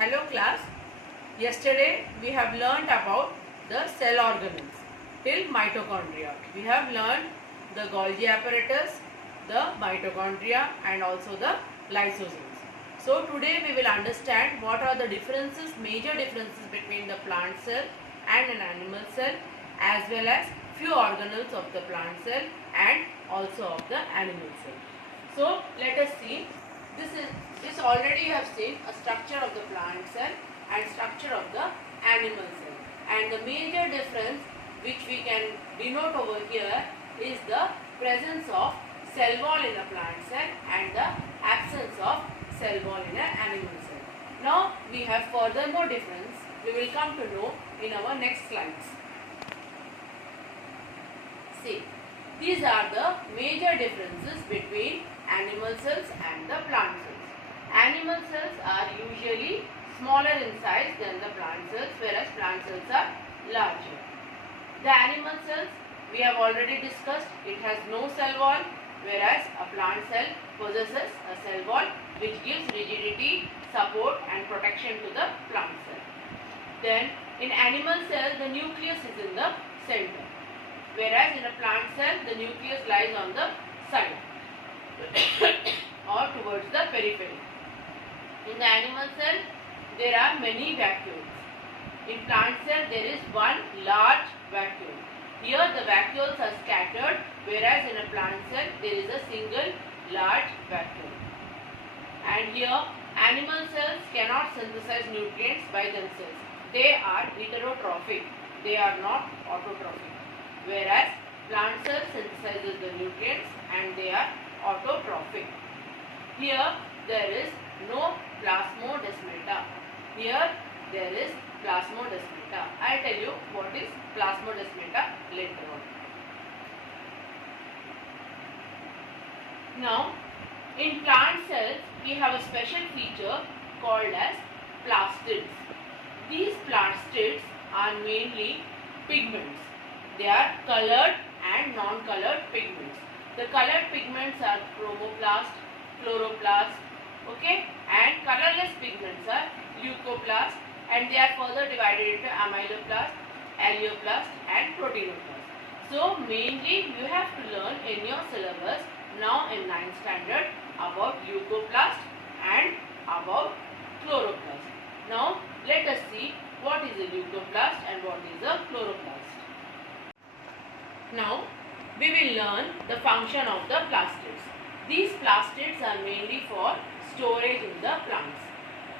Hello class. Yesterday we have learnt about the cell organelles till mitochondria. We have learned the Golgi apparatus, the mitochondria and also the lysosomes. So today we will understand what are the differences, major differences between the plant cell and an animal cell, as well as few organelles of the plant cell and also of the animal cell. So let us see. This already you have seen a structure of the plant cell and structure of the animal cell. And the major difference which we can denote over here is the presence of cell wall in a plant cell and the absence of cell wall in an animal cell. Now we have further more difference. We will come to know in our next slides. See, these are the major differences between animal cells and the plant cells. Animal cells are usually smaller in size than the plant cells, whereas plant cells are larger. The animal cells we have already discussed, it has no cell wall, whereas a plant cell possesses a cell wall which gives rigidity, support and protection to the plant cell. Then in animal cell the nucleus is in the center, whereas in a plant cell the nucleus lies on the side or towards the periphery. In the animal cell there are many vacuoles. In plant cell there is one large vacuole. Here the vacuoles are scattered, whereas in a plant cell there is a single large vacuole. And here animal cells cannot synthesize nutrients by themselves. They are heterotrophic. They are not autotrophic. Whereas plant cell synthesizes the nutrients and they are autotrophic. Here there is no plasmodesmata. Here there is plasmodesmata. I will tell you what is plasmodesmata later on. Now in plant cells we have a special feature called as plastids. These plastids are mainly pigments. They are colored and non-colored pigments. The colored pigments are chromoplast, chloroplast, okay, and colorless pigments are leucoplast, and they are further divided into amyloplast, alleoplast and proteinoplast. So mainly you have to learn in your syllabus now in 9th standard about leucoplast and about chloroplast. Now let us see what is a leucoplast and what is a chloroplast. Now we will learn the function of the plastids. These plastids are mainly for storage in the plants.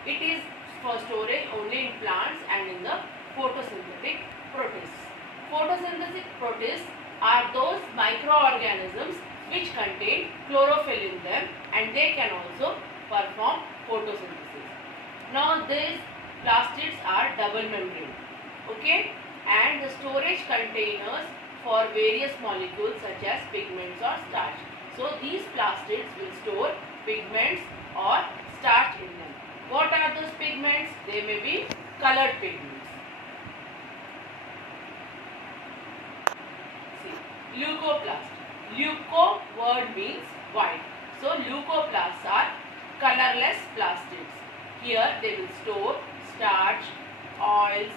It is for storage only in plants and in the photosynthetic protists. Photosynthetic protists are those microorganisms which contain chlorophyll in them and they can also perform photosynthesis. Now these plastids are double membrane, okay, and the storage containers for various molecules such as pigments or starch. So these plastids will store pigments or starch in them. What are those pigments? They may be colored pigments. See, leucoplast. Leuco word means white. So leucoplasts are colorless plastids. Here they will store starch, oils,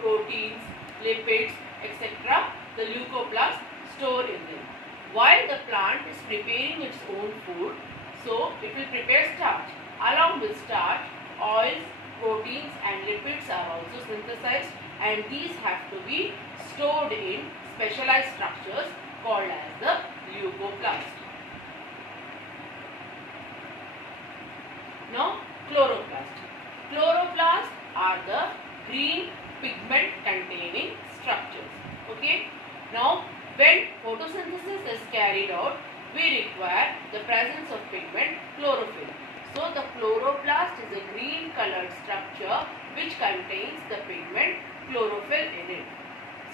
proteins, lipids, etc. The leucoplast store in them. While the plant is preparing its own food, so it will prepare starch. Along with starch, oils, proteins and lipids are also synthesized, and these have to be stored in specialized structures called as the leucoplast. Now chloroplast. Chloroplasts are the green pigment containing structures. Okay. Now when photosynthesis is carried out, we require the presence of pigment chlorophyll. So the chloroplast is a green colored structure which contains the pigment chlorophyll in it.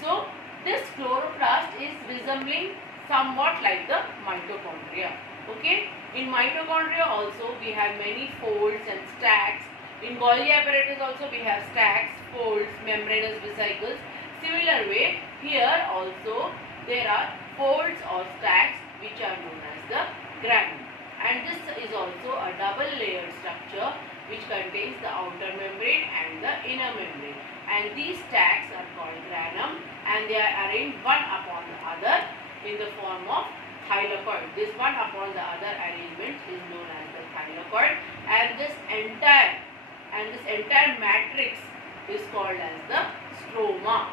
So this chloroplast is resembling somewhat like the mitochondria. Okay. In mitochondria also we have many folds and stacks. In Golgi apparatus also we have stacks, folds, membranous vesicles. Similar way, here also there are folds or stacks which are known as the granule, and this is also a double layered structure which contains the outer membrane membrane and the inner membrane. And these stacks are called granum, and they are arranged one upon the other in the form of thylakoid. This one upon the other arrangement is known as the thylakoid, and this entire matrix is called as the stroma.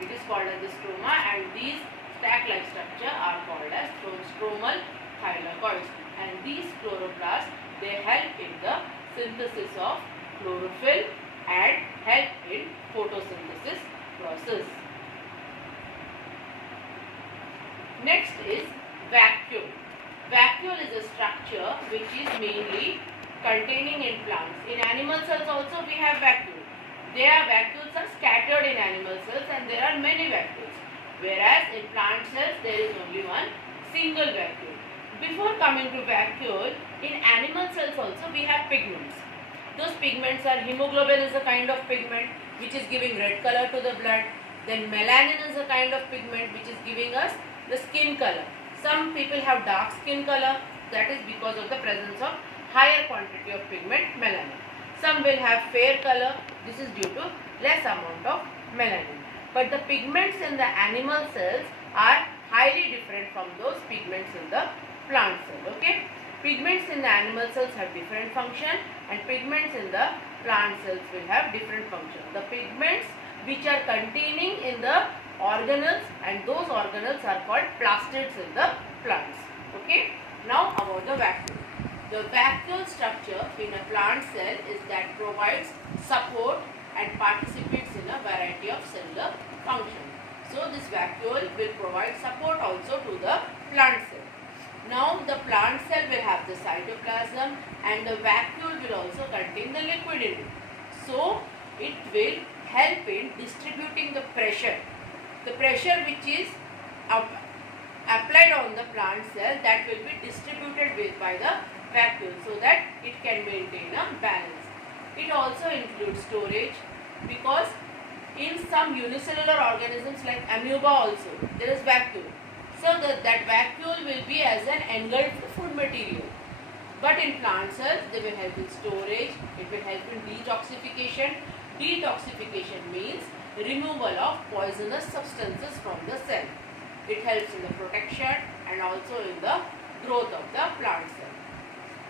It is called as the stroma, and these stack-like structure are called as stromal thylakoids. And these chloroplasts, they help in the synthesis of chlorophyll and help in photosynthesis process. Next is vacuole. Vacuole is a structure which is mainly containing in plants. In animal cells also we have vacuole. Vacuoles are scattered in animal cells, and there are many vacuoles. Whereas in plant cells there is only one single vacuole. Before coming to vacuole, in animal cells also we have pigments. Those pigments are hemoglobin is a kind of pigment which is giving red color to the blood. Then melanin is a kind of pigment which is giving us the skin color. Some people have dark skin color, that is because of the presence of higher quantity of pigment melanin. Some will have fair color, this is due to less amount of melanin. But the pigments in the animal cells are highly different from those pigments in the plant cell. Okay? Pigments in the animal cells have different function, and pigments in the plant cells will have different function. The pigments which are containing in the organelles, and those organelles are called plastids in the plants. Okay? Now about the vacuole. The vacuole structure in a plant cell is that provides support and participates in a variety of cellular functions. So this vacuole will provide support also to the plant cell. Now the plant cell will have the cytoplasm, and the vacuole will also contain the liquid in it. So it will help in distributing the pressure. The pressure which is applied on the plant cell, that will be distributed by the vacuole, so that it can maintain a balance. It also includes storage, because in some unicellular organisms like amoeba also there is vacuole. So that vacuole will be as an engulfed food material. But in plant cells they will help in storage, it will help in detoxification. Detoxification means removal of poisonous substances from the cell. It helps in the protection and also in the growth of the plant cell.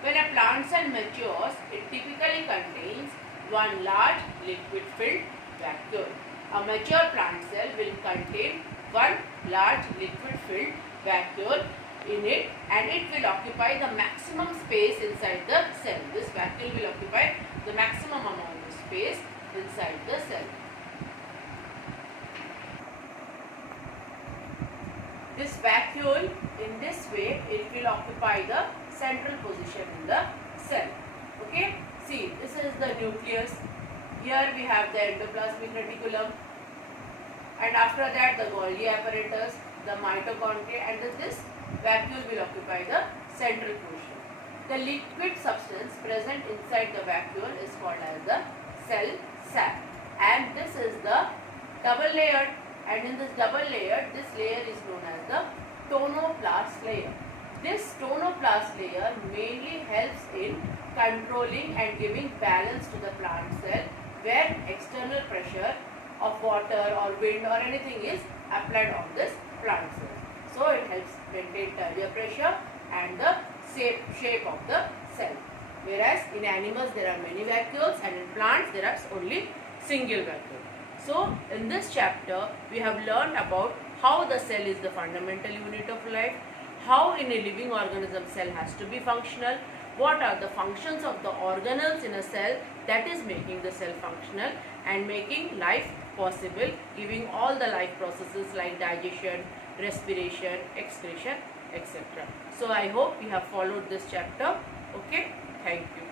When a plant cell matures, it typically contains one large liquid-filled vacuole. A mature plant cell will contain one large liquid-filled vacuole in it, and it will occupy the maximum space inside the cell. This vacuole will occupy the maximum amount of space inside the cell. This vacuole, in this way, it will occupy the central position in the cell. Okay? See, this is the nucleus. Here we have the endoplasmic reticulum, and after that the Golgi apparatus, the mitochondria, and this vacuole will occupy the central portion. The liquid substance present inside the vacuole is called as the cell sap, and this is the double layered, and in this double layer, this layer is known as the tonoplast layer. This tonoplast layer mainly helps in controlling and giving balance to the plant cell when external pressure of water or wind or anything is applied on this plant cell. So it helps maintain turgor pressure and the shape of the cell. Whereas in animals there are many vacuoles, and in plants there are only single vacuole. So in this chapter we have learned about how the cell is the fundamental unit of life, how in a living organism cell has to be functional, what are the functions of the organelles in a cell that is making the cell functional and making life possible, giving all the life processes like digestion, respiration, excretion, etc. So I hope you have followed this chapter. Okay, thank you.